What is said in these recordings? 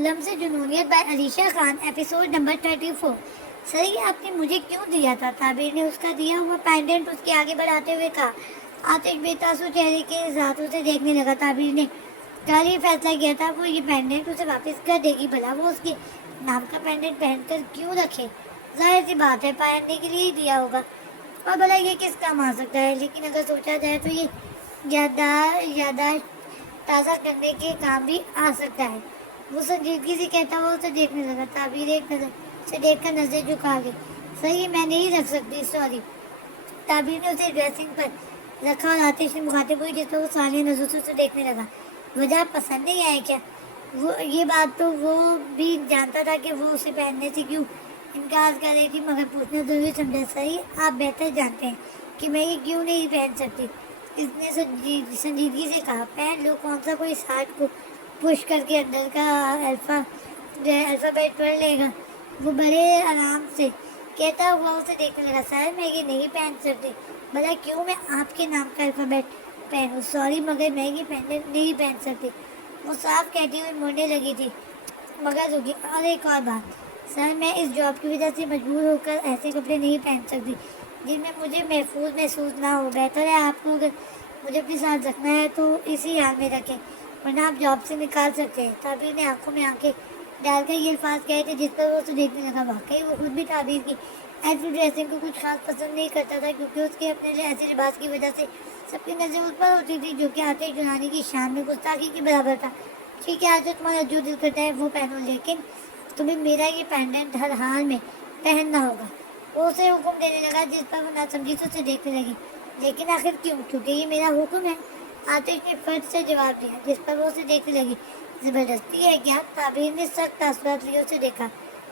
لمز جنونیت by Alisha Khan, episode number 34۔ Sir یہ آپ نے مجھے کیوں دیا تھا؟ تعبیر نے اس کا دیا ہوا پینڈنٹ اس کے آگے بڑھاتے ہوئے کہا۔ آتش بے تاثر چہرے کے ذاتوں سے دیکھنے لگا۔ تعبیر نے کل یہ فیصلہ کیا تھا وہ یہ پینڈنٹ اسے واپس کر دے گی، بھلا وہ اس کے نام کا پینڈنٹ پہن کر کیوں رکھے؟ ظاہر سی بات ہے پہننے کے لیے ہی دیا ہوگا، اور بھلا یہ کس کام آ سکتا ہے؟ لیکن اگر سوچا جائے تو یہ یادداشت تازہ کرنے کے کام بھی آ سکتا ہے۔ وہ سنجیدگی سے کہتا ہوا اسے دیکھنے لگا۔ تعبیر ایک نظر سے دیکھ کر نظر جھکا گئی۔ صحیح، میں نہیں رکھ سکتی، سوری۔ تعبیر نے اسے ڈریسنگ پر رکھا اور آتش سے مخاطب ہوئی، جس پر وہ سالیہ نظروں سے اسے دیکھنے لگا۔ وجہ پسند نہیں آئی کیا؟ یہ بات تو وہ بھی جانتا تھا کہ وہ اسے پہننے سے کیوں انکار کر رہی تھی، مگر پوچھنا ضروری سمجھا۔ صحیح، آپ بہتر جانتے ہیں کہ میں یہ کیوں نہیں پہن سکتی، اس نے سنجیدگی سے کہا۔ پہن لو، کون سا کوئی ساٹھ کو پش کر کے اندر کا الفابیٹ پڑھ لے گا؟ وہ بڑے آرام سے کہتا ہوا اسے دیکھنے لگا۔ سر میں یہ نہیں پہن سکتی، بھلا کیوں؟ میں آپ کے نام کا الفابیٹ پہنوں؟ سوری مگر میں یہ نہیں پہن سکتی، وہ صاف کہتی ہوئی مڑنے لگی تھی، مگر رکی۔ اور ایک اور بات سر، میں اس جاب کی وجہ سے مجبور ہو کر ایسے کپڑے نہیں پہن سکتی جن میں مجھے محفوظ محسوس نہ ہو۔ بہتر ہے آپ کو اگر مجھے اپنے ساتھ رکھنا ہے تو اسی حال میں رکھیں، ورنہ آپ جاب سے نکال سکتے ہیں۔ تعبیر نے آنکھوں میں آنکھیں ڈال کر یہ الفاظ کہے تھے، جس پر وہ اسے دیکھنے لگا۔ واقعی وہ خود بھی تعبیر کی ایسی ڈریسنگ کو کچھ خاص پسند نہیں کرتا تھا، کیونکہ اس کے اپنے ایسے لباس کی وجہ سے سب کی نظر اس پر ہوتی تھی، جو کہ آتش جنانی کی شان میں گستاخی کے برابر تھا۔ ٹھیک ہے، آج تمہارا جو دل کرتا ہے وہ پہنو، لیکن تمہیں میرا یہ پینڈنٹ ہر حال میں پہننا ہوگا۔ وہ اسے حکم دینے لگا، جس پر وہ ناسمجھی سے اسے دیکھنے لگی۔ لیکن آخر کیوں؟ کیونکہ یہ میرا حکم ہے، آتش نے فرد سے جواب دیا، جس پر وہ اسے دیکھنے لگی۔ زبردستی ہے کیا؟ تعبیر نے سخت تاثرات لیے اسے دیکھا۔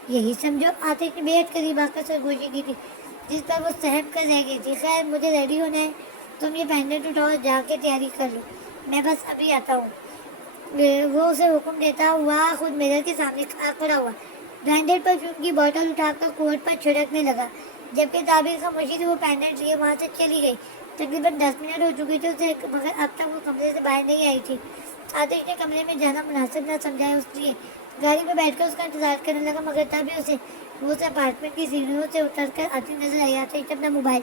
یہی سمجھو۔ آتش نے بے حد قریب آ کر سرگوشی کی تھی، جس پر وہ سہم کر رہ گئی تھی۔ خیر، مجھے ریڈی ہونا ہے، تم یہ پینڈنٹ اٹھاؤ اور جا کے تیاری کر لو، میں بس ابھی آتا ہوں۔ وہ اسے حکم دیتا ہوا خود میرر کے سامنے کھڑا ہوا، برانڈیڈ پرفیوم کی بوتل اٹھا کر کوٹ پر چھڑکنے لگا، جبکہ تعبیر خاموشی سے وہ پینڈنٹ لیے وہاں سے چلی گئی۔ تقریباً 10 منٹ ہو چکی تھی اسے، مگر اب تک وہ کمرے سے باہر نہیں آئی تھی۔ آتش نے کمرے میں جانا مناسب نہ سمجھا، اس لیے گاڑی میں بیٹھ کر اس کا انتظار کرنے لگا، مگر تبھی وہ اپارٹمنٹ کی سیڑھیوں سے اتر کر آتی نظر آئی۔ آتش نے اپنا موبائل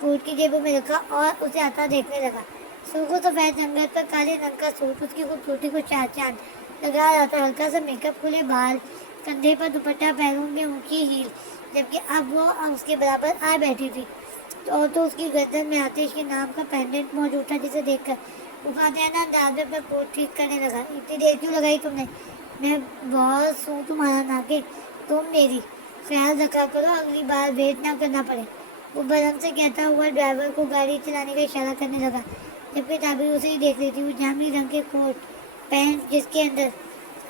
کوٹ کی جیبوں میں رکھا اور اسے آتا دیکھنے لگا۔ سرخ و سفید رنگت پر کالے رنگ کا سوٹ اس کی خوبصورتی کو چار چاند لگا رہا تھا۔ ہلکا سا میک اپ، کھلے بال، کندھے پر دوپٹہ، پیروں میں اونچی ہیل، جبکہ اب وہ اس کے برابر آ بیٹھی تھی، اور تو اس کی گردن میں آتش کے نام کا پینڈنٹ موجود تھا، جسے دیکھ کر وہ فاتحانہ انداز میں اپنا کوٹ ٹھیک کرنے لگا۔ اتنی دیر کیوں لگائی تم نے؟ میں باس ہوں تمہارا، نہ کہ تم میری۔ خیال رکھا کرو اگلی بار ویٹ نہ کرنا پڑے، وہ برہم سے کہتا ہوا ڈرائیور کو گاڑی چلانے کا اشارہ کرنے لگا، جبکہ تعبیر اسے ہی دیکھ رہی تھی۔ وہ جامنی رنگ کے کوٹ پینٹ، جس کے اندر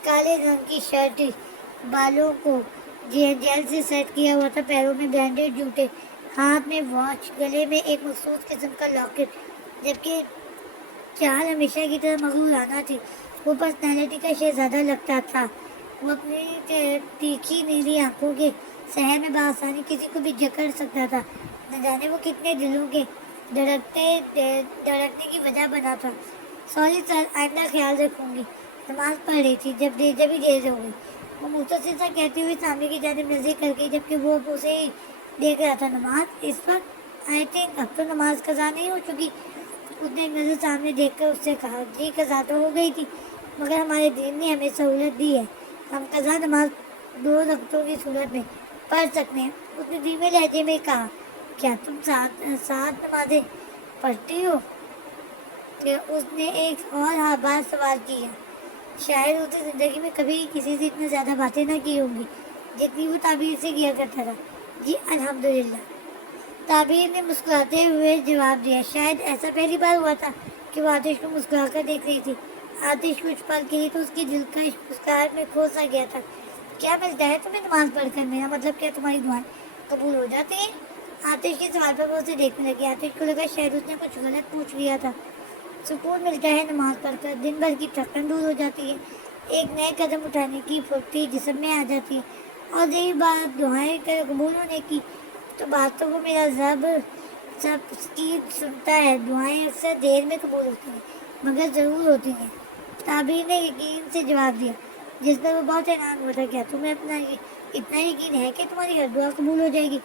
کالے رنگ کی شرٹ تھی، بالوں کو جیل سے سیٹ کیا ہوا تھا، پیروں میں برانڈیڈ جوتے، ہاتھ میں واچ، گلے میں ایک مخصوص قسم کا لاکٹ، جبکہ چال ہمیشہ کی طرح مغرورانہ تھی۔ وہ پرسنالٹی کا شہزادہ لگتا تھا۔ وہ اپنی تیکھی نیلی آنکھوں کے سحر میں بآسانی کسی کو بھی جکڑ سکتا تھا، نہ جانے وہ کتنے دلوں کے دھڑکنے کی وجہ بنا تھا۔ سوری سر، آئندہ خیال رکھوں گی۔ نماز پڑھ رہی تھی جب ہی دیر ہو گئی، وہ مختصر سا کہتی ہوئی سامنے کی جانب نظر کر گئی، جبکہ وہ اسے ہی دیکھ رہا تھا۔ نماز اس وقت؟ آئی تھنک اب تو نماز قضا نہیں ہو چکی؟ اس نے ایک نظر سامنے دیکھ کر اس سے کہا۔ جی قضا تو ہو گئی تھی، مگر ہمارے دین نے ہمیں سہولت دی ہے، ہم قضا نماز 2 رکعتوں کی صورت میں پڑھ سکتے ہیں۔ اس نے دھیمے لہجے میں کہا۔ کیا تم 7 نمازیں پڑھتی ہو؟ اس نے ایک اور بار سوال کیا۔ شاید اس نے زندگی میں کبھی کسی سے اتنا زیادہ باتیں نہ کی ہوں گی جتنی وہ تعبیر سے کیا کرتا تھا۔ جی الحمدللہ، تعبیر نے مسکراتے ہوئے جواب دیا۔ شاید ایسا پہلی بار ہوا تھا کہ وہ آتش کو مسکرا کر دیکھ رہی تھی۔ آتش کچھ پل کے لیے تو اس کی دلکش مسکراہٹ میں کھو سا گیا تھا۔ کیا ملتا ہے تمہیں نماز پڑھ کر؟ میرا مطلب کیا تمہاری دعائیں قبول ہو جاتی ہیں؟ آتش کے سوال پر وہ اسے دیکھنے لگی۔ آتش کو لگا شاید اس نے کچھ غلط پوچھ لیا تھا۔ سکون ملتا ہے نماز پڑھ کر، دن بھر کی تھکن دور ہو جاتی ہے، ایک نئے قدم اٹھانے کی پھرتی جسم میں آ جاتی ہے، اور رہی بات دعائیں قبول ہونے کی، تو بات تو وہ میرا رب سب کی سنتا ہے۔ دعائیں اکثر دیر میں قبول ہوتی ہیں، مگر ضرور ہوتی ہیں، تعبیر نے یقین سے جواب دیا۔ جس پر وہ بہت حیران ہوا تھا، کیا تمہیں اپنا اتنا یقین ہے کہ تمہاری ہر دعا قبول ہو جائے گی؟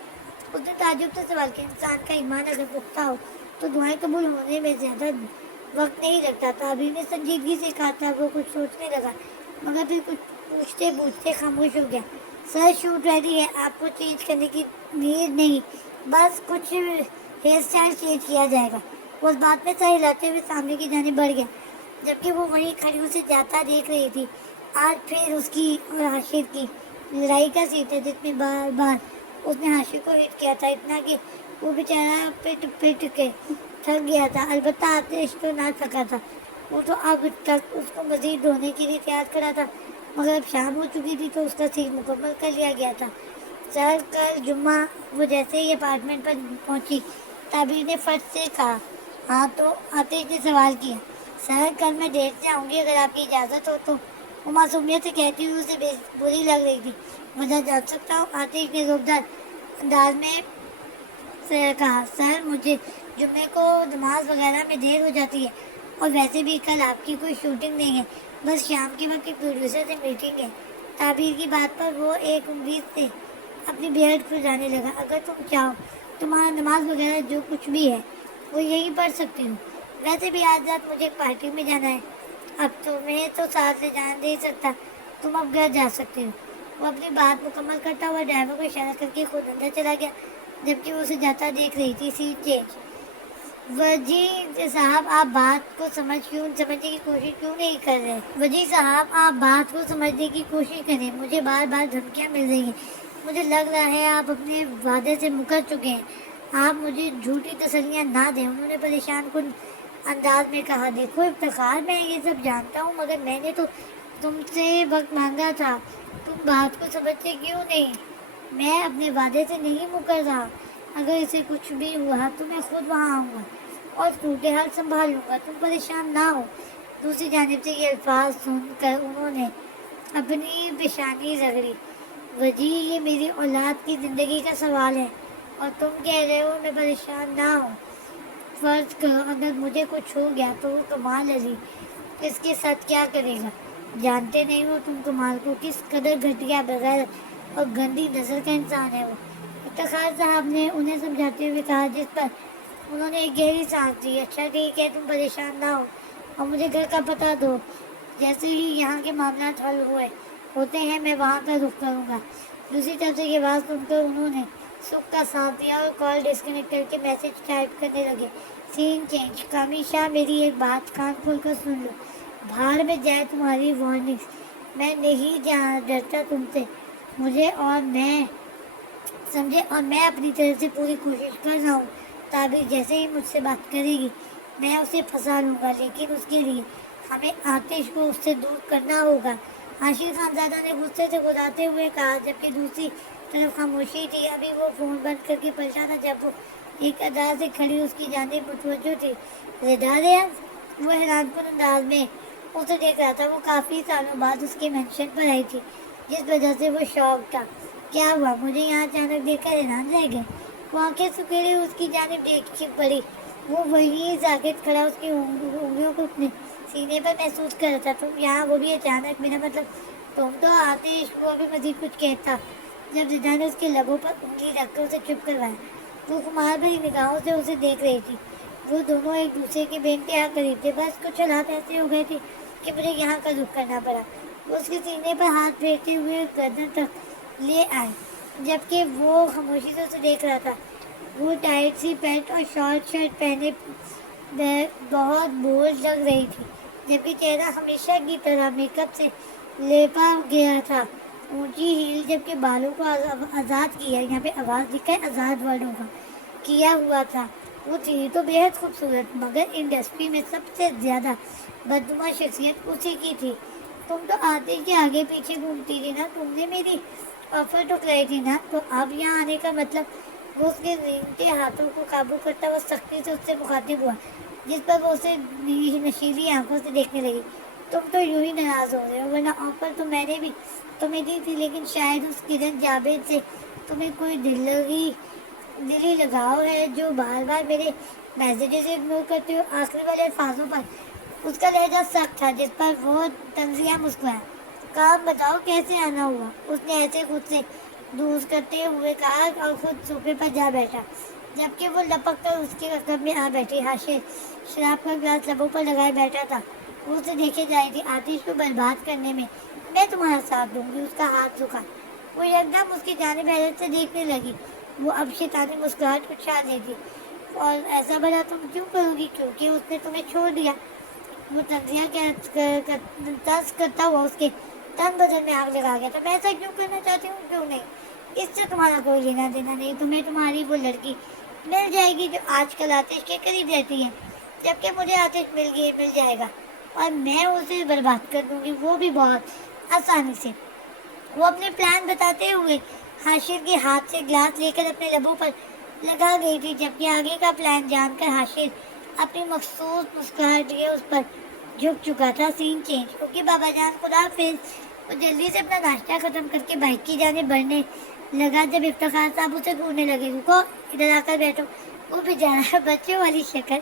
اس نے تعجب سے سوال کیا، انسان کا ایمان اگر پختہ ہو تو دعائیں قبول ہونے میں زیادہ وقت نہیں لگتا تھا۔ ابھی نے سنجیدگی سے کہا تھا۔ وہ کچھ سوچنے لگا مگر پھر کچھ پوچھتے پوچھتے خاموش ہو گیا۔ سر شوٹ ریڈی ہے، آپ کو چینج کرنے کی نیڈ نہیں، بس کچھ ہیئر اسٹائل چینج کیا جائے گا۔ وہ اس بات میں سر ہلاتے ہوئے سامنے کی جانب بڑھ گیا، جبکہ وہ وہیں کھڑی اسے جاتا دیکھ رہی تھی۔ آج پھر اس کی اور حاشر کی لڑائی کا سین تھا، جس میں بار بار اس نے حاشر کو ہٹ کیا تھا، اتنا کہ وہ بیچارہ پٹ پٹ کے تھک گیا تھا۔ البتہ آتش تو نہ تھکا تھا، وہ تو اب تک اس کو مزید دھونے کے لیے تیار کھڑا تھا، مگر اب شام ہو چکی تھی تو اس کا سین مکمل کر لیا گیا تھا۔ سر کل جمعہ، وہ جیسے ہی اپارٹمنٹ پر پہنچی تعبیر نے فرد سے کہا۔ ہاں تو آتش نے سوال کیا۔ سر کل میں دیر سے آؤں گی اگر آپ کی اجازت ہو تو۔ وہ معصومیت سے کہتی ہوئی اسے بری لگ رہی تھی۔ وجہ جان سکتا ہوں؟ آتش نے زوردار انداز میں کہا۔ سر مجھے جمعے کو نماز وغیرہ میں دیر ہو جاتی ہے، اور ویسے بھی کل آپ کی کوئی شوٹنگ نہیں ہے، بس شام کے وقت ایک پروڈیوسر سے میٹنگ ہے۔ تعبیر کی بات پر وہ ایک امید سے اپنی بیئرڈ کھجانے لگا۔ اگر تم چاہو تمہارا نماز وغیرہ جو کچھ بھی ہے وہ یہیں پڑھ سکتی ہوں، ویسے بھی آج رات مجھے ایک پارٹی میں جانا ہے۔ اب تمہیں تو ساتھ لے جانے نہیں سکتا، تم اب گھر جا سکتے ہو۔ وہ اپنی بات مکمل کرتا ہوا ڈرائیور کو اشارہ کر کے خود اندر چلا گیا، جبکہ وہ اسے جاتا دیکھ رہی تھی۔ سین چینج۔ وجی صاحب آپ بات کو سمجھنے کی کوشش کیوں نہیں کر رہے؟ وجی صاحب آپ بات کو سمجھنے کی کوشش کریں، مجھے بار بار دھمکیاں مل رہی ہیں، مجھے لگ رہا ہے آپ اپنے وعدے سے مکر چکے ہیں، آپ مجھے جھوٹی تسلیاں نہ دیں۔ انہوں نے پریشان کن انداز میں کہا۔ دیکھو افتخار، میں یہ سب جانتا ہوں، مگر میں نے تو تم سے وقت مانگا تھا، تم بات کو سمجھتے کیوں نہیں؟ میں اپنے وعدے سے نہیں مکر رہا، اگر اسے کچھ بھی ہوا تو میں خود وہاں آؤں گا اور صورتحال سنبھال لوں گا، تم پریشان نہ ہو۔ دوسری جانب سے یہ الفاظ سن کر انہوں نے اپنی پیشانی رگڑی۔ وجی یہ میری اولاد کی زندگی کا سوال ہے، اور تم کہہ رہے ہو میں پریشان نہ ہوں۔ فرض کرو اگر مجھے کچھ ہو گیا تو وہ کمال علی اس کے ساتھ کیا کرے گا؟ جانتے نہیں ہو تم کمال کو کس قدر گھٹیا، بغیر اور گندی نظر کا انسان ہے وہ، افتخار صاحب نے انہیں سمجھاتے ہوئے کہا، جس پر انہوں نے ایک گہری سانس لی۔ اچھا ٹھیک ہے، تم پریشان نہ ہو اور مجھے گھر کا پتہ دو، جیسے ہی یہاں کے معاملات حل ہوتے ہیں میں وہاں کا رخ کروں گا۔ دوسری طرف سے یہ بات سن کر انہوں نے سکھ کا ساتھ دیا اور کال ڈسکنیکٹ کر کے میسج ٹائپ کرنے لگے۔ سین چینج۔ کامی شاہ میری ایک بات کان کھول کر سن لو، بھاڑ میں جائے تمہاری وارننگز، میں نہیں ڈرتا تم سے، مجھے اور میں سمجھے، اور میں اپنی طرف سے پوری کوشش کر رہا ہوں۔ تعبیر جیسے ہی مجھ سے بات کرے گی میں اسے پھنسا لوں گا، لیکن اس کے لیے ہمیں آتش کو اس سے دور کرنا ہوگا۔ حاشر خانزادہ نے غصے سے گداتے ہوئے کہا، جبکہ دوسری طرف خاموشی تھی۔ ابھی وہ فون بند کر کے پریشان تھا جب وہ ایک ادا سے کھڑی اس کی جانب متوجہ تھی۔ رضا ریاض؟ وہ حیران کن انداز میں اسے دیکھ رہا تھا۔ وہ کافی سالوں بعد اس کے مینشن پر آئی تھی، جس وجہ سے وہ شوق تھا۔ کیا ہوا؟ مجھے یہاں اچانک دیکھ کر حیران رہ گئے؟ وہ آنکھیں سکیڑے اس کی جانب دیکھ پڑی۔ وہ وہیں ساکت کھڑا اس کی انگلیوں کو اپنے سینے پر محسوس کر رہا تھا۔ تم یہاں، وہ بھی اچانک؟ میرا مطلب تم تو آتش۔ وہ ابھی مزید کچھ کہتا جب رضا نے اس کے لبوں پر انگلی رکھ کر اسے چپ کروایا۔ وہ خمار بھری نگاہوں سے اسے دیکھ رہی تھی۔ وہ دونوں ایک دوسرے کے بے انتہا قریب تھے، بس کچھ حالات ایسے ہو گئے تھے کہ مجھے یہاں کا رخ کرنا پڑا۔ وہ اس کے سینے پر ہاتھ پھیرتے ہوئے گردن تک لے آئے، جبکہ وہ خاموشی سے اسے دیکھ رہا تھا۔ وہ ٹائٹ سی پینٹ اور شارٹ شرٹ پہنے بہت بوجھ لگ رہی تھی، جبکہ چہرہ ہمیشہ کی طرح میک اپ سے لیپا گیا تھا۔ اونچی ہیل، جبکہ بالوں کو آزاد کیا، یہاں پہ آواز لکھا ہے آزاد ورڈوں کا، کیا ہوا تھا۔ وہ تھی تو بے حد خوبصورت، مگر انڈسٹری میں سب سے زیادہ بدنما شخصیت اسی کی تھی۔ تم تو آتے کے آگے پیچھے گھومتی تھی نا، تم نے میری آفر ٹھکرائی تھی نا، تو اب یہاں آنے کا مطلب؟ وہ اس کے رینگتے ہاتھوں کو قابو کرتا ہوا سختی سے اس سے مخاطب ہوا، جس پر وہ اسے نشیلی آنکھوں سے دیکھنے لگی۔ تم تو یوں ہی ناراض ہو رہے ہو، ورنہ آفر تو میں نے بھی تمہیں دی تھی، لیکن شاید اس کرن جاوید سے تمہیں کوئی دلی لگاؤ ہے جو بار بار میرے میسیجز اگنور کرتے ہو۔ آخری والے الفاظوں پر اس کا لہجہ سخت تھا، جس پر وہ تنزیہ مسکرایا۔ کام بتاؤ کیسے آنا ہوا؟ اس نے ایسے خود سے دور کرتے ہوئے کہا اور خود صوفے پر جا بیٹھا، جبکہ وہ لپک کر اس کے رقب میں آ بیٹھی۔ حاشر شراب کا گلاس لبوں پر لگائے بیٹھا تھا، وہ اسے دیکھے جا رہی تھی۔ آتش کو برباد کرنے میں میں تمہارا ساتھ دوں گی۔ اس کا ہاتھ رکا، وہ یکدم اس کی جانب حیرت سے دیکھنے لگی۔ وہ اب شیطانی مسکراہٹ اچھال رہی تھی۔ اور ایسا بھلا تم کیوں کرو گی؟ کیونکہ اس نے تمہیں چھوڑ دیا۔ وہ تنزیہ طرز کرتا ہوا اس کے تن بدن میں آگ لگا گیا تھا۔ میں ایسا کیوں کرنا چاہتی ہوں؟ کیوں نہیں؟ اس سے تمہارا کوئی لینا دینا نہیں۔ تمہیں تمہاری وہ لڑکی مل جائے گی جو آج کل آتش کے قریب رہتی ہے، جبکہ مجھے آتش مل جائے گا اور میں اسے برباد کر دوں گی، وہ بھی بہت آسانی سے۔ وہ اپنے پلان بتاتے ہوئے حاشر کے ہاتھ سے گلاس لے کر اپنے لبوں پر لگا گئی تھی، جبکہ آگے کا پلان جان کر حاشر اپنی مخصوص مسکراہٹ لیے اس پر جھک چکا تھا۔ سین چینج۔ اوکے بابا جان، خدا حافظ۔ وہ جلدی سے اپنا ناشتہ ختم کر کے بائک کی جانب بڑھنے لگا، جب افتخار صاحب اسے گھورنے لگے۔ رکو، ادھر آ کر بیٹھو۔ وہ بیچارہ بچوں والی شکل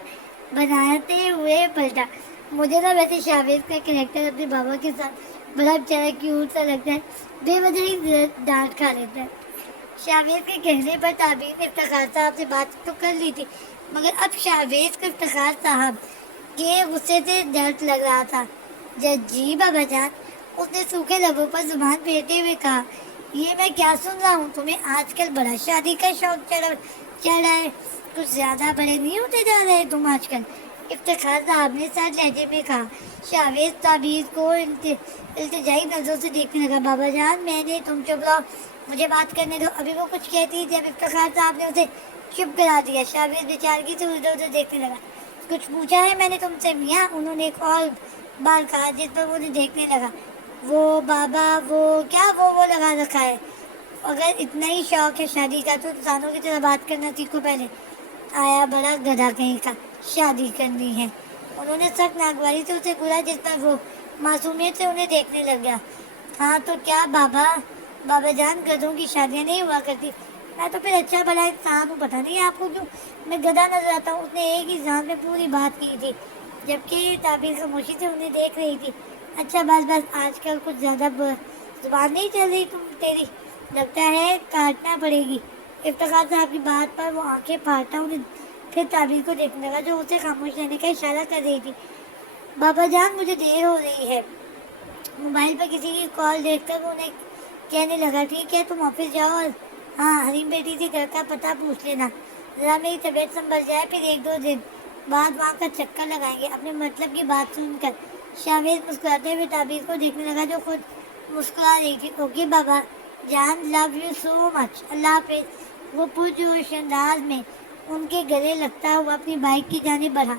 بناتے ہوئے پلٹا۔ مجھے نا ویسے شاویز کا کریکٹر اپنے بابا کے ساتھ بڑا بیچارہ کیوٹ سا لگتا ہے، بے وجہ ہی ڈانٹ کھا لیتا ہے۔ شاویز کے کہنے پر تعبیر نے افتخار صاحب سے بات تو کر لی تھی، مگر اب شاویز کو افتخار صاحب کے غصے سے ڈر لگ رہا تھا۔ جی بابا جان، اس نے سوکھے لبوں پر زبان پھیرتے ہوئے کہا، یہ میں کیا سن رہا ہوں؟ تمہیں آج کل بڑا شادی کا شوق چڑھ رہا ہے، کچھ زیادہ بڑے نہیں ہوتے جا رہے تم آج کل؟ افتخار صاحب نے سر لہجے میں کہا۔ شاویز تعبیر کو التجائی نظروں سے دیکھنے لگا۔ بابا جان، میں نے تم چپ رہو، مجھے بات کرنے دو۔ ابھی وہ کچھ کہتی تھی، اب افتخار صاحب نے اسے چپ کرا دیا۔ شاویز بیچارگی سے ادھر ادھر دیکھنے لگا۔ کچھ پوچھا ہے میں نے تم سے میاں؟ انہوں نے ایک اور بار کہا، جس پر وہ دیکھنے لگا۔ وہ بابا، وہ کیا وہ لگا رکھا ہے؟ اگر اتنا ہی شوق ہے شادی کا تو انسانوں کی طرح بات کرنا سیکھو پہلے۔ آیا بڑا گدھا کہیں کا، شادی کرنی ہے۔ انہوں نے سخت ناگواری سے اسے گھورا، جس پر وہ معصومیت سے انہیں دیکھنے لگ گیا۔ ہاں تو کیا بابا جان، گدھوں کی شادیاں نہیں ہوا کرتی؟ میں تو پھر اچھا بھلا انسان ہوں، پتہ نہیں آپ کو کیوں میں گدھا نظر آتا ہوں۔ اس نے ایک ہی ذات میں پوری بات کی تھی، جبکہ تعبیر خاموشی سے انہیں دیکھ رہی تھی۔ اچھا بس آج کل کچھ زیادہ زبان نہیں چل رہی تیری، لگتا ہے کاٹنا پڑے گی۔ افتخار صاحب کی بات پر وہ آنکھیں پھاڑتا انہیں پھر تعبیر کو دیکھنے لگا، جو اسے خاموش رہنے کا اشارہ کر رہی تھی۔ بابا جان، مجھے دیر ہو رہی ہے۔ موبائل پر کسی کی کال دیکھ کر وہ انہیں کہنے لگا، ٹھیک ہے تم آفس جاؤ، اور ہاں حریم بیٹی سے گھر کا پتہ پوچھ لینا، ذرا میری طبیعت سنبھل جائے، پھر ایک دو دن بعد وہاں کا چکر لگائیں گے۔ اپنے مطلب کی بات سن کر شاویز مسکراتے ہوئے تعبیر کو دیکھنے لگا، جو خود مسکرا رہی تھی۔ اوکے بابا جان، لو یو سو مچ، اللہ حافظ۔ وہ پرجوش انداز میں ان کے گلے لگتا ہوا اپنی بائک کی جانب بڑھا،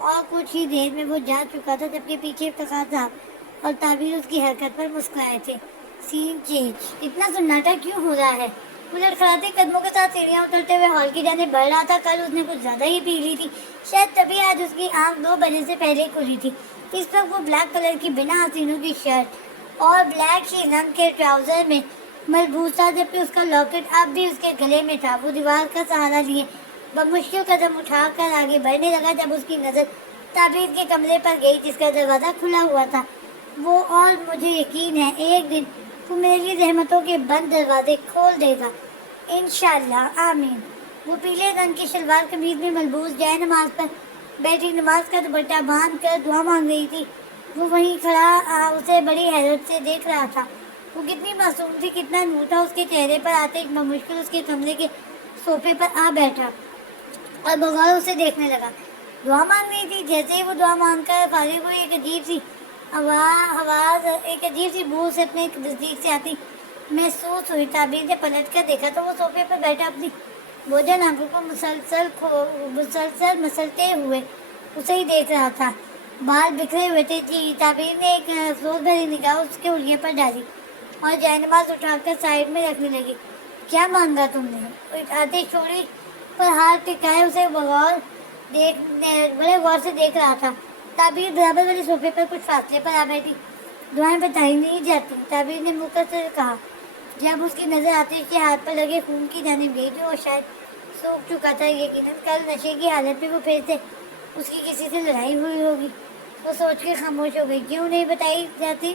اور کچھ ہی دیر میں وہ جا چکا تھا، جبکہ پیچھے افتخار صاحب اور تعبیر اس کی حرکت پر مسکرائے تھے۔ سین چینج۔ اتنا سناٹا کیوں ہو رہا ہے؟ وہ لڑکھڑاتے قدموں کے ساتھ سیڑھیاں اترتے ہوئے ہال کی جانب بڑھ رہا تھا۔ کل اس نے کچھ زیادہ ہی پی لی تھی، شاید تبھی آج اس کی آنکھ 2 بجے سے پہلے کھلی تھی۔ اس وقت وہ بلیک کلر کی بنا حسینوں کی شرٹ اور بلیک ہی رنگ کے ٹراؤزر میں ملبوس تھا، جبکہ اس کا لاکٹ اب بھی اس کے گلے میں تھا۔ وہ دیوار کا سہارا لیے بمشکل قدم اٹھا کر آگے بڑھنے لگا، جب اس کی نظر تعبیر کے کمرے پر گئی، جس کا دروازہ کھلا ہوا تھا۔ وہ اور مجھے یقین ہے ایک دن وہ میری رحمتوں کے بند دروازے کھول دے گا، انشاءاللہ، آمین۔ وہ پیلے رنگ کی شلوار قمیض میں ملبوس جائے نماز پر بیٹھی نماز کا دوپٹہ باندھ کر دعا مانگ رہی تھی۔ وہ وہیں کھڑا اسے بڑی حیرت سے دیکھ رہا تھا۔ وہ کتنی معصوم تھی، کتنا نور تھا اس کے چہرے پر۔ آتے ہی بمشکل اس کے کمرے کے صوفے پر آ بیٹھا اور بغور اسے دیکھنے لگا۔ دعا مانگ رہی تھی؟ جیسے ہی وہ دعا مانگ کر فارغ ہوئی، ایک عجیب سی بو سے اپنے نزدیک سے آتی محسوس ہوئی۔ تعبیر نے پلٹ کر دیکھا تو وہ صوفے پر بیٹھا اپنی بوجھل آنکھوں کو مسلسل مسلتے ہوئے اسے ہی دیکھ رہا تھا۔ بال بکھرے ہوئے تھے۔ جی، تعبیر نے ایک افسوس بھری نگاہ اس کے حلیے پر ڈالی اور جائے-نماز اٹھا کر سائڈ میں رکھنے لگی۔ کیا مانگا تم نے؟ آتش چوڑی پر ہاتھ ٹکائے اسے بڑے غور سے دیکھ رہا تھا۔ تعبیر برابر والے صوفے پر کچھ فاصلے پر آ بیٹھی۔ دعائیں بتائی نہیں جاتی، تعبیر نے مکر سے کہا، جب اس کی نظر آتش کے ہاتھ پر لگے خون کی جانب گئی، جو شاید سوکھ چکا تھا۔ یقیناً کل نشے کی حالت میں وہ پھر سے اس کی کسی سے لڑائی ہوئی ہوگی۔ وہ سوچ کے خاموش ہو گئی۔ کیوں نہیں بتائی جاتی؟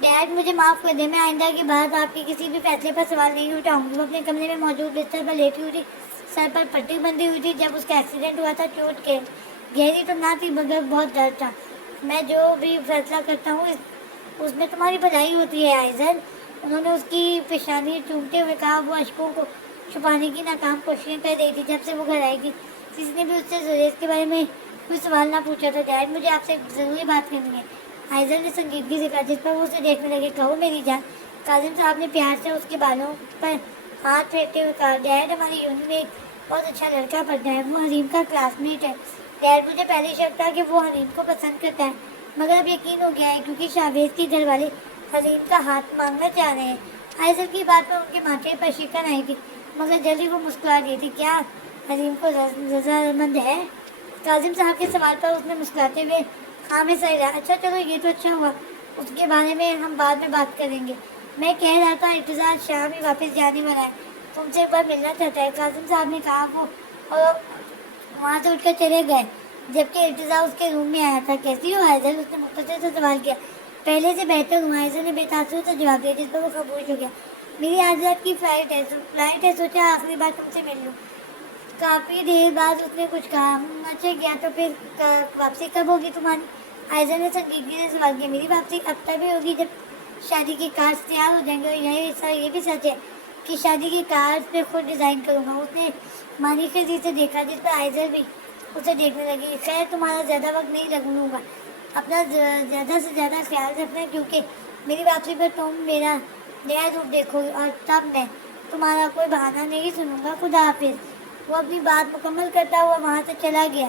ڈیڈ مجھے معاف کر دیں، میں آئندہ کی بات آپ کے کسی بھی فیصلے پر سوال نہیں اٹھاؤں گی۔ وہ اپنے کمرے میں موجود بستر پر لیٹی ہوئی تھی، سر پر پٹی بندھی ہوئی تھی۔ جب اس کا ایکسیڈنٹ ہوا تھا، چوٹ کے گہری تو نہ تھی مگر بہت درد تھا۔ میں جو بھی فیصلہ کرتا ہوں اس میں تمہاری بھلائی ہوتی ہے آئزل۔ انہوں نے اس کی پیشانی چومتے ہوئے کہا۔ وہ اشکوں کو چھپانے کی ناکام کوششیں کر رہی تھی جب سے وہ گھر آئی تھی۔ کسی نے بھی اس سے زریز کے بارے میں کوئی سوال نہ پوچھا تھا۔ ڈیڈ مجھے آپ سے ایک ضروری بات کرنی ہے، آئزل نے سنجیدگی سے کہا، جس پر وہ اسے دیکھنے لگے۔ کہو میری جان، کاظم صاحب نے پیار سے اس کے بالوں پر ہاتھ پھیرتے ہوئے کہا۔ ڈیڈ ہماری یونین میں ایک بہت اچھا لڑکا پڑھتا ہے، وہ حریم کا کلاس میٹ ہے۔ ڈیڈ مجھے پہلے شک تھا کہ وہ حریم کو پسند کرتا ہے، مگر اب یقین ہو گیا ہے کیونکہ شاویز کے گھر والے حریم کا ہاتھ مانگنا چاہ رہے ہیں۔ آئزل کی بات پر ان کے ماتھے پر شکن آئی تھی، مگر جلدی وہ مسکرا دی تھی۔ کیا حریم کو رضامند ہے؟ کاظم صاحب کے سوال پر اس نے مسکراتے ہوئے ہاں میں صحیح رہا۔ اچھا چلو، یہ تو اچھا ہوا، اس کے بارے میں ہم بعد میں بات کریں گے۔ میں کہہ رہا تھا ارتضیٰ شام ہی واپس جانے والا ہے، تم سے ایک بار ملنا چاہتا ہے، کاظم صاحب نے کہا۔ وہ وہاں سے اٹھ کر چلے گئے جبکہ ارتضیٰ اس کے روم میں آیا تھا۔ کیسی ہو آئزل؟ اس نے مختصر سے سوال کیا۔ پہلے سے بہتر ہوں، آئزل نے بے تاثر سے جواب دیا، جس پر وہ خاموش ہو گیا۔ میری آج رات کی فلائٹ ہے، سوچا آخری بار تم سے مل لوں۔ کافی دیر بعد اس نے کچھ کہا۔ اچھا کیا، تو پھر واپسی کب ہوگی تمہاری؟ آئزل نے سنجیدگی سے سوال کیا۔ میری واپسی اب تبھی ہوگی جب شادی کے کارڈ تیار ہو جائیں گے، اور یہ بھی سچ ہے کہ شادی کے کارڈ پہ خود ڈیزائن کروں گا۔ اس نے مانی خزی سے دیکھا، جس پر آئزل بھی اسے دیکھنے لگی۔ خیر تمہارا زیادہ وقت نہیں لگوں گا، اپنا زیادہ سے زیادہ خیال رکھنا، کیونکہ میری واپسی پر تم میرا نیا روپ دیکھو گے، اور تب میں تمہارا کوئی بہانہ نہیں سنوں گا۔ خدا حافظ۔ وہ اپنی بات مکمل کرتا ہوا وہاں سے چلا گیا،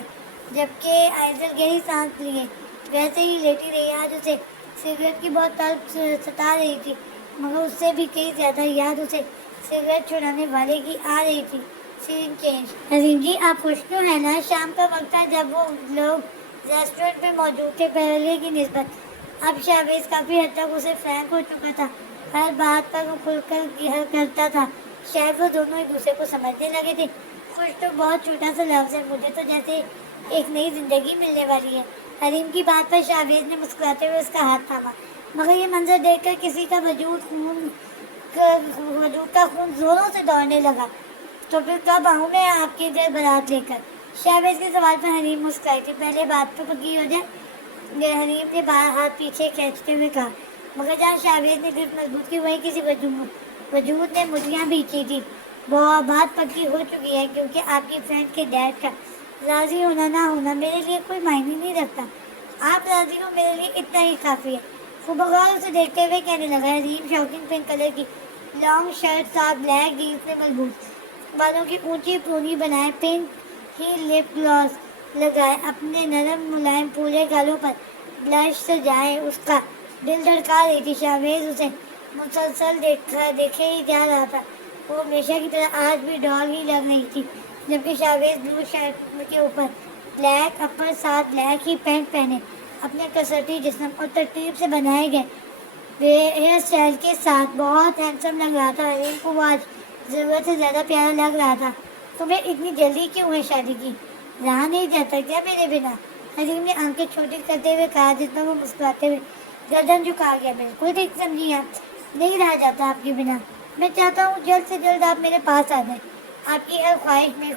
جبکہ آئزل گہری سانس لیے ویسے ہی لیٹی رہی۔ آج اسے سگریٹ کی بہت طلب ستا رہی تھی، مگر اس سے بھی کئی زیادہ یاد اسے سگریٹ چھڑانے والے کی آ رہی تھی۔ سین چینج۔ حریم جی آپ خوش تو ہیں نا؟ شام کا وقت تھا جب وہ لوگ ریسٹورنٹ میں موجود تھے۔ پہلے کی نسبت اب شاویز کافی حد تک اسے فرینک ہو چکا تھا، ہر بات پر وہ کھل کر کرتا تھا۔ شاید وہ دونوں ایک دوسرے کو سمجھنے لگے تھے۔ خوش تو بہت چھوٹا سا لفظ ہے، مجھے تو جیسے ایک نئی زندگی ملنے والی ہے۔ حریم کی بات پر شاویز نے مسکراتے ہوئے اس کا ہاتھ تھاما، مگر یہ منظر دیکھ کر کسی کا وجود کا خون زوروں سے دوڑنے لگا۔ تو پھر کب آؤں میں آپ کے گھر بارات لے کر؟ شاویز کے سوال پر حریم مسکرائی تھی۔ پہلے بات تو پکی ہو جائے، حریم نے ہاتھ پیچھے کھینچتے ہوئے کہا، مگر جہاں شاویز نے گرفت مضبوط کی وہیں کسی وجود نے مٹیاں بھینچی تھی۔ بات پکی ہو چکی ہے، کیونکہ آپ کی فرینڈ کے ڈیڈ کا راضی ہونا نہ ہونا میرے لیے کوئی معنی نہیں رکھتا۔ آپ راضی ہو میرے لیے اتنا ہی کافی ہے۔ وہ بغور اسے دیکھتے ہوئے کہنے لگا۔ حریم شاکنگ پنک کلر کی لانگ شرٹ، ساتھ بلیک جینس میں مضبوط بالوں کی اونچی پونی بنائے، پنک ہی لپ گلاس لگائے، اپنے نرم ملائم پورے گالوں پر بلش سجائے، اس کا دل دھڑکا رہی تھی۔ شاویز اسے مسلسل دیکھے ہی جا رہا تھا۔ وہ ہمیشہ کی طرح آج بھی ڈال ہی لگ رہی تھی، جبکہ شاویز بلو شرٹ کے اوپر بلیک اپر ساتھ بلیک ہی پینٹ پہنے، اپنے کسرتی جسم اور ترتیب سے بنائے گئے ہیئر اسٹائل کے ساتھ بہت ہینڈسم لگ رہا تھا۔ حریم کو وہ آج ضرورت سے زیادہ پیارا لگ رہا تھا۔ تمہیں اتنی جلدی کیوں ہے شادی کی؟ رہا نہیں جاتا کیا میرے بنا؟ حریم نے آنکھیں چھوٹی کرتے ہوئے کہا، جس پر وہ مسکراتے ہوئے گردن جھکا گیا۔ بالکل ٹھیک سمجھی آپ، نہیں رہا جاتا آپ کے بنا۔ میں چاہتا ہوں جلد سے جلد آپ میرے پاس آ جائیں، آپ کی ہر خواہش میں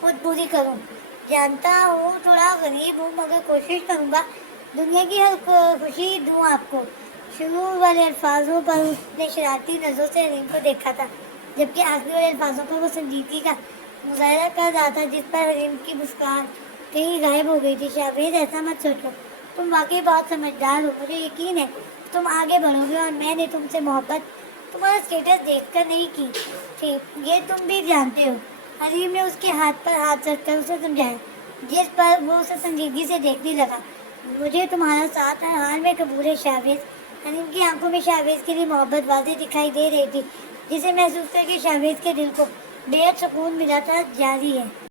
خود پوری کروں۔ جانتا ہوں تھوڑا غریب ہوں، مگر کوشش کروں گا دنیا کی ہر خوشی دوں آپ کو۔ شروع والے الفاظوں پر اس نے شرارتی نظروں سے حریم کو دیکھا تھا، جبکہ آخری والے الفاظوں پر وہ سنجیدگی کا مظاہرہ کر رہا تھا، جس پر حریم کی مسکراہٹ کہیں غائب ہو گئی تھی۔ شاویز ایسا مت سوچو، تم واقعی بہت سمجھدار ہو، مجھے یقین ہے تم آگے بڑھو گے، اور میں نے تم سے محبت تمہارا اسٹیٹس دیکھ کر نہیں کی تھی، یہ تم بھی جانتے ہو۔ حریم نے اس کے ہاتھ پر ہاتھ رکھ کر اسے سمجھایا، جس پر وہ اسے سنجیدگی سے دیکھنے لگا۔ مجھے تمہارا ساتھ ہر حال میں قبول ہے شاویز۔ حریم کی آنکھوں میں شاویز کے لیے محبت واضح دکھائی دے رہی تھی، جسے محسوس کر کے شاویز کے دل کو بے حد سکون ملا تھا۔ جاری ہے۔